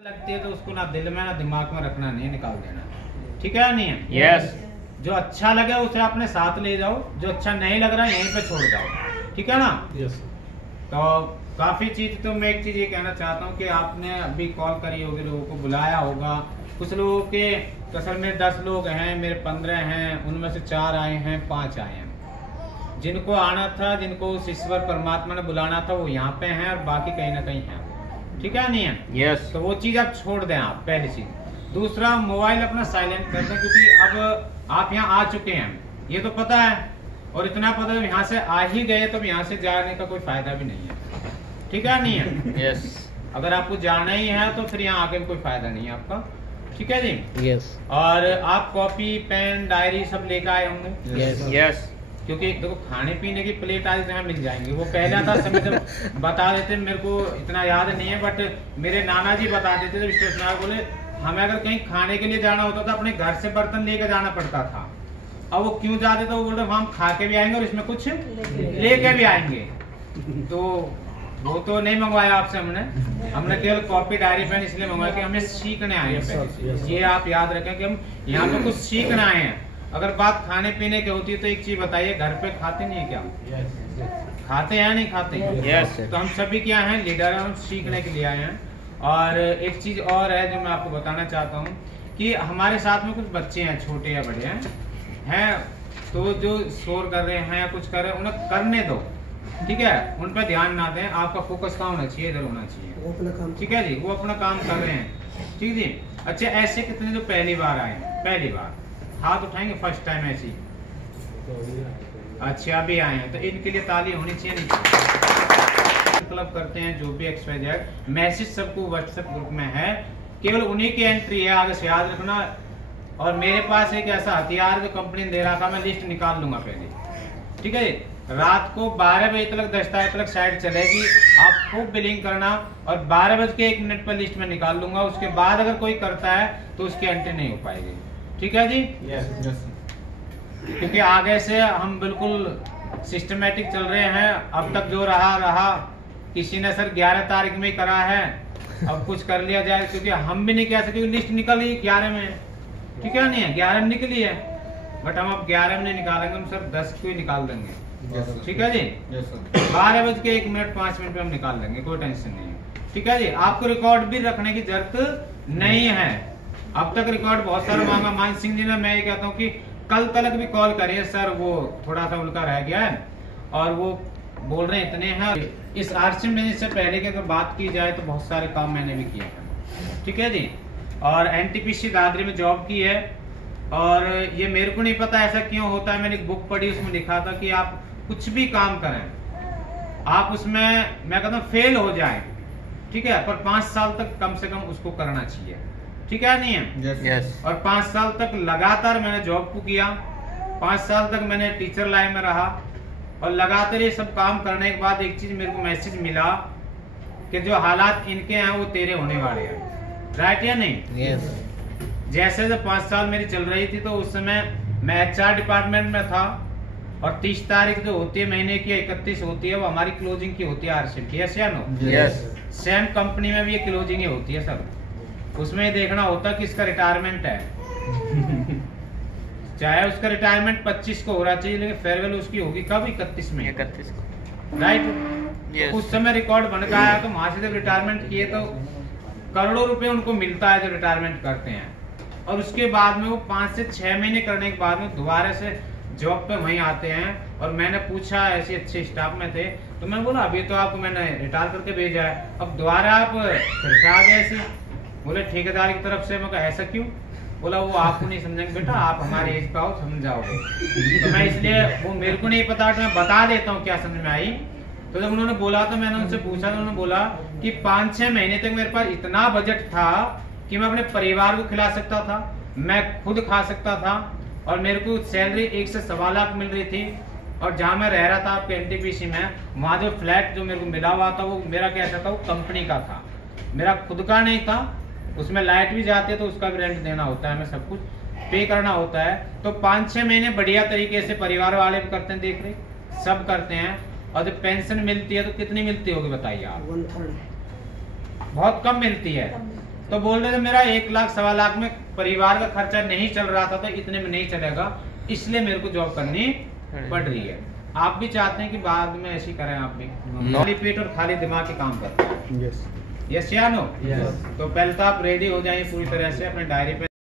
लगती है तो उसको ना दिल में ना दिमाग में रखना नहीं, निकाल देना। ठीक है नहीं है? यस। जो अच्छा लगे उसे अपने साथ ले जाओ, जो अच्छा नहीं लग रहा है यहीं पे छोड़ जाओ। ठीक है ना? यस। तो काफी चीज, तो मैं एक चीज ये कहना चाहता हूँ कि आपने अभी कॉल करी होगी, लोगों को बुलाया होगा। कुछ लोगों के असल में 10 लोग हैं, मेरे 15 हैं, उनमें से 4 आए हैं, 5 आए हैं। जिनको आना था, जिनको उस ईश्वर परमात्मा ने बुलाना था, वो यहाँ पे हैं और बाकी कहीं ना कहीं हैं। ठीक है नहीं है? यस। तो वो चीज आप छोड़ दें। आप पहली चीज। दूसरा, मोबाइल अपना साइलेंट कर दें, क्योंकि अब आप यहाँ आ चुके हैं, ये तो पता है। और इतना पता है यहाँ से आ ही गए तो यहाँ से जाने का कोई फायदा भी नहीं है। ठीक है नहीं है? यस। अगर आपको जाना ही है तो फिर यहाँ आके कोई फायदा नहीं है आपका। ठीक है जी? यस। और आप कॉपी, पेन, डायरी सब लेकर आए होंगे। यस। यस। क्योंकि देखो, खाने पीने की प्लेट आज यहाँ मिल जाएंगी। वो पहला था समय जब बता देते, मेरे को इतना याद नहीं है, बट मेरे नाना जी बता देते थे स्टेशनर, बोले हमें अगर कहीं खाने के लिए जाना होता था अपने घर से बर्तन लेकर जाना पड़ता था। अब वो क्यों जाते थे? वो बोले हम खा के भी आएंगे और इसमें कुछ लेके भी आएंगे। तो वो तो नहीं मंगवाया आपसे हमने केवल कॉपी, डायरी, पेन इसलिए मंगवाया कि हमें सीखने आए हैं। ये आप याद रखें कि हम यहाँ पे कुछ सीखना आए हैं। अगर बात खाने पीने की होती है तो एक चीज बताइए, घर पे खाते नहीं है क्या? खाते हैं नहीं खाते? यस। तो हम सभी क्या हैं, लीडर हैं, हम सीखने के लिए आए हैं। और एक चीज और है जो मैं आपको बताना चाहता हूँ कि हमारे साथ में कुछ बच्चे हैं, छोटे या बड़े हैं, तो जो शोर कर रहे हैं या कुछ कर रहे हैं, उन्हें करने दो। ठीक है? उन पर ध्यान ना दें। आपका फोकस कहाँ होना चाहिए? इधर होना चाहिए। ठीक है जी? वो अपना काम कर रहे हैं। ठीक जी? अच्छा, ऐसे कितने जो पहली बार आए? पहली बार हाथ उठाएंगे, फर्स्ट टाइम ऐसी? अच्छा, अभी आए हैं तो इनके लिए ताली होनी चाहिए। नहीं क्लब करते हैं जो भी XYZ, मैसेज सबको व्हाट्सएप ग्रुप में है, केवल उन्हीं की एंट्री है, आगे से याद रखना। और मेरे पास एक ऐसा हथियार जो कंपनी ने दे रहा था, मैं लिस्ट निकाल लूंगा पहले। ठीक है? रात को 12 बजे तक, 10 तारीख तक साइड चलेगी, आप खूब बिलिंग करना, और 12:01 पर लिस्ट में निकाल लूंगा। उसके बाद अगर कोई करता है तो उसकी एंट्री नहीं हो पाएगी। ठीक है जी? यस। क्योंकि आगे से हम बिल्कुल सिस्टमेटिक चल रहे हैं। अब तक जो रहा, किसी ने सर 11 तारीख में ही करा है, अब कुछ कर लिया जाए, क्योंकि हम भी नहीं कह सकते, लिस्ट निकली 11 में। ठीक है नहीं है? 11 में निकली है, बट हम अब 11 में नहीं निकालेंगे, हम सर 10 को ही निकाल देंगे। ठीक है जी? 12:01 पे हम निकाल लेंगे, कोई टेंशन नहीं है। ठीक है जी? आपको रिकॉर्ड भी रखने की जरूरत नहीं है। अब तक रिकॉर्ड बहुत सारा मांगा मान सिंह जी ने। मैं ये कहता हूँ कि कल तक भी कॉल करिए सर, वो थोड़ा सा उनका रह गया है और वो बोल रहे इतने हैं। इस आरसी में से पहले की अगर बात की जाए तो बहुत सारे काम मैंने भी किए हैं। ठीक है जी? और NTPC दादरी में जॉब की है। और ये मेरे को नहीं पता ऐसा क्यों होता है, मैंने एक बुक पढ़ी, उसमें लिखा था कि आप कुछ भी काम करें, आप उसमें, मैं कहता हूँ, फेल हो जाए, ठीक है, पर 5 साल तक कम से कम उसको करना चाहिए। ठीक है नहीं है? यस। और 5 साल तक लगातार मैंने जॉब को किया, 5 साल तक मैंने टीचर लाइन में रहा, और लगातार ये सब काम करने के बाद एक चीज मेरे को मैसेज मिला कि जो हालात इनके हैं वो तेरे होने वाले हैं। राइट या नहीं? यस। जैसे जब 5 साल मेरी चल रही थी तो उस समय मैं HR डिपार्टमेंट में था, और 30 तारीख जो होती है महीने की, 31 होती है, वो हमारी क्लोजिंग की होती है आरसी की। यस या नो? यस। सेम कंपनी में भी ये क्लोजिंग होती है सर। उसमें ये देखना होता है कि इसका रिटायरमेंट है चाहे उसका रिटायरमेंट 25 को हो रहा चाहिए, लेकिन फेयरवेल उसकी होगी कब? 31 में। 31 को। राइट? यस। उस समय रिकॉर्ड बन गया है, तो वहां से जब रिटायरमेंट किए तो करोड़ों रुपए उनको मिलता है जो रिटायरमेंट करते हैं। और उसके बाद में वो 5 से 6 महीने करने के बाद में दोबारा से जॉब पे वहीं आते हैं। और मैंने पूछा, ऐसे अच्छे स्टाफ में थे, तो मैं बोला अभी तो आपको मैंने रिटायर करके भेजा है, अब दोबारा आप फिर से आ गए ऐसे? बोले ठेकेदार की तरफ से। मैं कहा ऐसा क्यों? बोला वो आपको नहीं समझेंगे बेटा, आप हमारे एज का हो, समझ जाओगे। तो मैं इसलिए, वो मेरे को नहीं पता, तो मैं बता देता हूँ क्या समझ में आई। तो जब उन्होंने बोला तो मैंने उनसे पूछा, तो उन्होंने बोला कि 5-6 महीने तक मेरे पास इतना बजट था कि मैं अपने परिवार को खिला सकता था, मैं खुद खा सकता था, और मेरे को सैलरी 1 से 1.25 लाख मिल रही थी। और जहाँ मैं रह रहा था आपके NTPC में, वहाँ जो फ्लैट जो मेरे को मिला हुआ था, वो मेरा कैसा था, वो कंपनी का था, मेरा खुद का नहीं था। उसमें लाइट भी जाती है तो उसका भी रेंट देना होता है, हमें सब कुछ पे करना होता है। तो 5-6 महीने बढ़िया तरीके से परिवार वाले भी करते हैं, देख रहे सब करते हैं। और जब पेंशन मिलती है तो कितनी मिलती होगी बताइए आप? 1/3। बहुत कम मिलती है। तो बोल रहे थे मेरा 1 लाख 1.25 लाख में परिवार का खर्चा नहीं चल रहा था, तो इतने में नहीं चलेगा, इसलिए मेरे को जॉब करनी पड़ रही है। आप भी चाहते हैं कि बाद में ऐसी करें आप भी, खाली पेट और खाली दिमाग के काम करते हैं। यस या नो? तो पहले तो आप रेडी हो जाइए पूरी तरह से अपने डायरी पे